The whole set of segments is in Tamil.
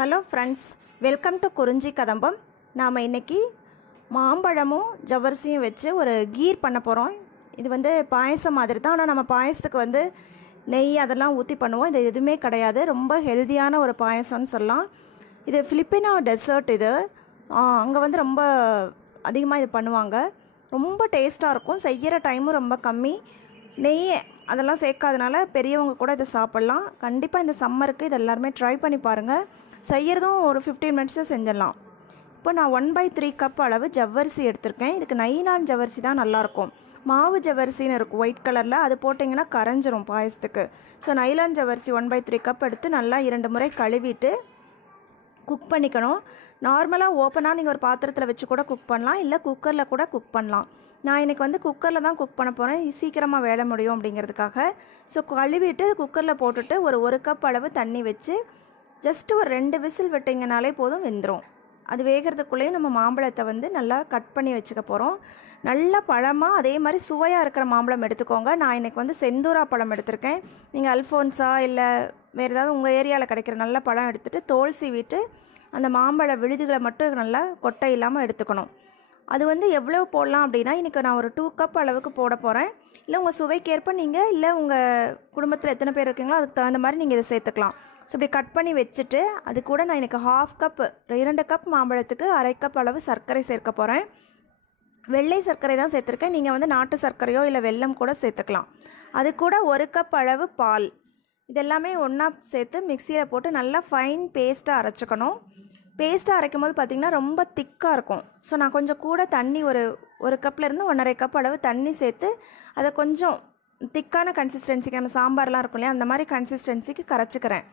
Hello friends, welcome to Kurinjikadambam. நாம் இன்றைக்கி மாம்பழமும் ஜவ்வரிசியும் வச்சு ஒரு கீர் பண்ண போகிறோம். இது வந்து பாயசம் மாதிரி தான். ஆனால் நம்ம பாயசத்துக்கு நெய் அதெல்லாம் ஊற்றி பண்ணுவோம். இது எதுவுமே கிடையாது. ரொம்ப ஹெல்த்தியான ஒரு பாயசம்னு சொல்லலாம். இது ஃபிலிப்பினோ டெசர்ட். இது அங்கே ரொம்ப அதிகமாக இது பண்ணுவாங்க. ரொம்ப டேஸ்ட்டாக இருக்கும். செய்கிற டைமும் ரொம்ப கம்மி. நெய் அதெல்லாம் சேர்க்காதனால பெரியவங்க கூட இதை சாப்பிட்லாம். கண்டிப்பாக இந்த சம்மருக்கு இது எல்லாருமே ட்ரை பண்ணி பாருங்கள். செய்கிறதும் ஒரு 15 மினிட்ஸில் செஞ்சிடலாம். இப்போ நான் 1/3 கப் அளவு ஜவ்வரிசி எடுத்திருக்கேன். இதுக்கு நைலான் ஜவ்வரிசி தான் நல்லாயிருக்கும். மாவு ஜவ்வரிசின்னு இருக்கும் ஒயிட் கலரில், அது போட்டிங்கன்னா கரைஞ்சிரும் பாயசத்துக்கு. ஸோ நைலான் ஜவ்வரிசி 1/3 கப் எடுத்து நல்லா 2 முறை கழுவிட்டு குக் பண்ணிக்கணும். நார்மலாக ஓப்பனாக நீங்கள் ஒரு பாத்திரத்தில் வச்சு கூட குக் பண்ணலாம், இல்லை குக்கரில் கூட குக் பண்ணலாம். நான் இன்றைக்கி குக்கரில் தான் குக் பண்ண போகிறேன், சீக்கிரமாக வேலை முடியும் அப்படிங்கிறதுக்காக. ஸோ கழுவிட்டு குக்கரில் போட்டுட்டு ஒரு கப் அளவு தண்ணி வச்சு ஜஸ்ட்டு ஒரு 2 விசில் விட்டிங்கனாலே போதும், வெந்துடும். அது வேகிறதுக்குள்ளேயும் நம்ம மாம்பழத்தை நல்லா கட் பண்ணி வச்சுக்க போகிறோம். நல்ல பழமாக அதே மாதிரி சுவையாக இருக்கிற மாம்பழம் எடுத்துக்கோங்க. நான் இன்றைக்கி செந்தூரா பழம் எடுத்திருக்கேன். நீங்கள் அல்ஃபோன்ஸா இல்லை வேறு ஏதாவது உங்கள் ஏரியாவில் கிடைக்கிற நல்ல பழம் எடுத்துகிட்டு தோல் சீவிட்டு அந்த மாம்பழ விழுதுகளை மட்டும் நல்லா கொட்டை இல்லாமல் எடுத்துக்கணும். அது எவ்வளோ போடலாம் அப்படின்னா, இன்றைக்கி நான் ஒரு 2 கப் அளவுக்கு போட போகிறேன். இல்லை உங்கள் சுவைக்கேற்ப நீங்கள், இல்லை உங்கள் குடும்பத்தில் எத்தனை பேர் இருக்கீங்களோ அதுக்கு தகுந்த மாதிரி நீங்கள் இதை சேர்த்துக்கலாம். ஸோ இப்படி கட் பண்ணி வச்சுட்டு அது கூட நான் இன்றைக்கி 1/2 கப் 2 கப் மாம்பழத்துக்கு 1/2 கப் அளவு சர்க்கரை சேர்க்க போகிறேன். வெள்ளை சர்க்கரை தான் சேர்த்துருக்கேன். நீங்கள் நாட்டு சர்க்கரையோ இல்லை வெல்லம் கூட சேர்த்துக்கலாம். அது கூட 1 கப் அளவு பால், இதெல்லாமே ஒன்றா சேர்த்து மிக்சியில் போட்டு நல்லா ஃபைன் பேஸ்ட்டாக அரைச்சிக்கணும். பேஸ்ட்டாக அரைக்கும் போது பார்த்திங்கன்னா ரொம்ப திக்காக இருக்கும். ஸோ நான் கொஞ்சம் கூட தண்ணி ஒரு கப்லேருந்து 1.5 கப் அளவு தண்ணி சேர்த்து அதை கொஞ்சம் திக்கான கன்சிஸ்டன்சிக்கு, நம்ம சாம்பார்லாம் இருக்கும் இல்லையா, அந்த மாதிரி கன்சிஸ்டன்சிக்கு கரைச்சிக்கிறேன்.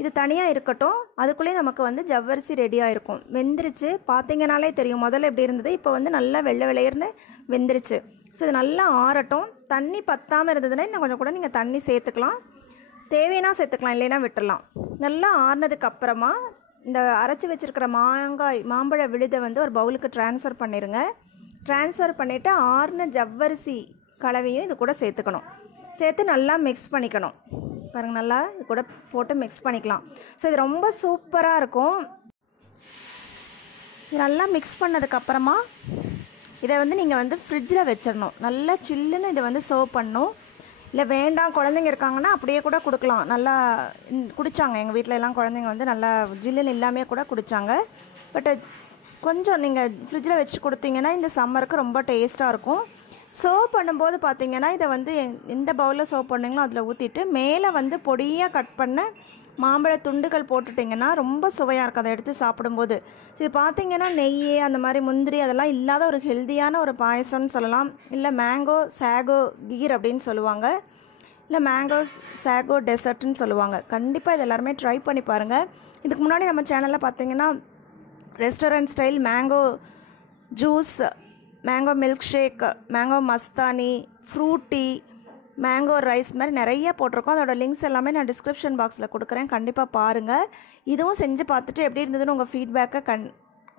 இது தனியாக இருக்கட்டும். அதுக்குள்ளேயே நமக்கு ஜவ்வரிசி ரெடியாக இருக்கும். வெந்துருச்சு, பார்த்திங்கனாலே தெரியும். முதல்ல எப்படி இருந்தது, இப்போ நல்லா வெள்ளை வெள்ளையர்னு வெந்துருச்சு. ஸோ இது நல்லா ஆறட்டும். தண்ணி பத்தாமல் இருந்ததுன்னா இன்னும் கொஞ்சம் கூட நீங்கள் தண்ணி சேர்த்துக்கலாம். தேவைன்னா சேர்த்துக்கலாம், இல்லைன்னா விட்டுடலாம். நல்லா ஆறுனதுக்கு அப்புறமா இந்த அரைச்சி வச்சுருக்கிற மாம்பழ விழுதை ஒரு பவுலுக்கு ட்ரான்ஸ்ஃபர் பண்ணிடுங்க. ட்ரான்ஸ்ஃபர் பண்ணிவிட்டு ஆறுன ஜவ்வரிசி கலவையும் இது கூட சேர்த்துக்கணும். சேர்த்து நல்லா மிக்ஸ் பண்ணிக்கணும். பாருங்கள், நல்லா இது கூட போட்டு மிக்ஸ் பண்ணிக்கலாம். ஸோ இது ரொம்ப சூப்பராக இருக்கும். இது நல்லா மிக்ஸ் பண்ணதுக்கப்புறமா இதை நீங்கள் ஃப்ரிட்ஜில் வச்சிடணும். நல்லா சில்லுன்னு இதை சர்வ் பண்ணணும். இல்லை வேண்டாம் குழந்தைங்க இருக்காங்கன்னா அப்படியே கூட கொடுக்கலாம். நல்லா குடித்தாங்க எங்கள் வீட்டில் எல்லாம். குழந்தைங்க நல்லா ஜில்லுன்னு இல்லாமல் கூட குடித்தாங்க. பட் கொஞ்சம் நீங்கள் ஃப்ரிட்ஜில் வச்சு கொடுத்தீங்கன்னா இந்த சம்மருக்கு ரொம்ப டேஸ்ட்டாக இருக்கும். சர்வ் பண்ணும்போது பார்த்திங்கன்னா இதை எந்த பவுலில் சர்வ் பண்ணிங்களோ அதில் ஊற்றிட்டு மேலே பொடியாக கட் பண்ண மாம்பழ துண்டுகள் போட்டுட்டிங்கன்னா ரொம்ப சுவையாக இருக்கும் அதை எடுத்து சாப்பிடும்போது. இது பார்த்திங்கன்னா நெய் அந்த மாதிரி முந்திரி அதெல்லாம் இல்லாத ஒரு ஹெல்த்தியான ஒரு பாயசம்னு சொல்லலாம். இல்லை மேங்கோ சாகோ கீர் அப்படின்னு சொல்லுவாங்க, இல்லை மேங்கோ சாகோ டெசர்ட்னு சொல்லுவாங்க. கண்டிப்பாக இது எல்லாருமே ட்ரை பண்ணி பாருங்கள். இதுக்கு முன்னாடி நம்ம சேனலில் பார்த்திங்கன்னா restaurant style mango juice, mango milk shake, mango mastani, Frooti, mango rice மாதிரி நிறைய போட்டிருக்கோம். அதோட லிங்க்ஸ் எல்லாமே நான் டிஸ்கிரிப்ஷன் பாக்ஸில் கொடுக்குறேன். கண்டிப்பாக பாருங்கள். இதுவும் செஞ்சு பார்த்துட்டு எப்படி இருந்ததுன்னு உங்கள் ஃபீட்பேக்கை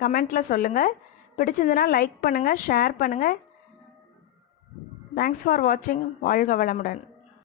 கமெண்ட்டில் சொல்லுங்கள். பிடிச்சிருந்ததுன்னா லைக் பண்ணுங்கள், ஷேர் பண்ணுங்கள். தேங்க்ஸ் ஃபார் வாட்சிங். வாழ்க வளமுடன்.